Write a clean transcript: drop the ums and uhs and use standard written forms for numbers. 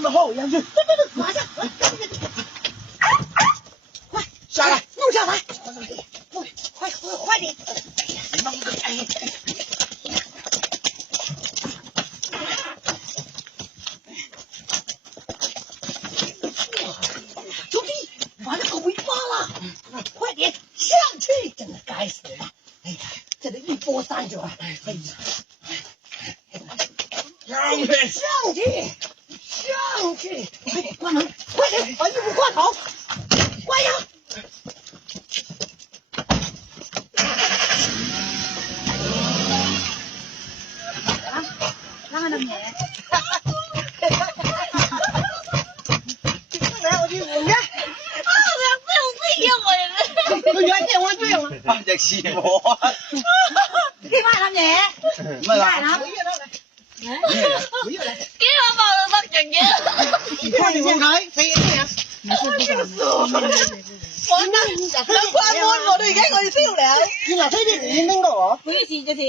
么好样子？马上，快下来，弄下来，快点！兄弟，把那个尾巴了，快点上去！真的该死了！哎呀，这里一波三折，哎呀！上去！关门，快点把衣服换好，关上。那个咩？来，我去闻看。我原件我对了。啊，只是我。你買啦咩？唔係啦。不要了。给我抱着当姐姐。快點放開，飛嘢啊！我那快門我都已經我哋燒了。你嗱飛啲唔應該我。不是就是。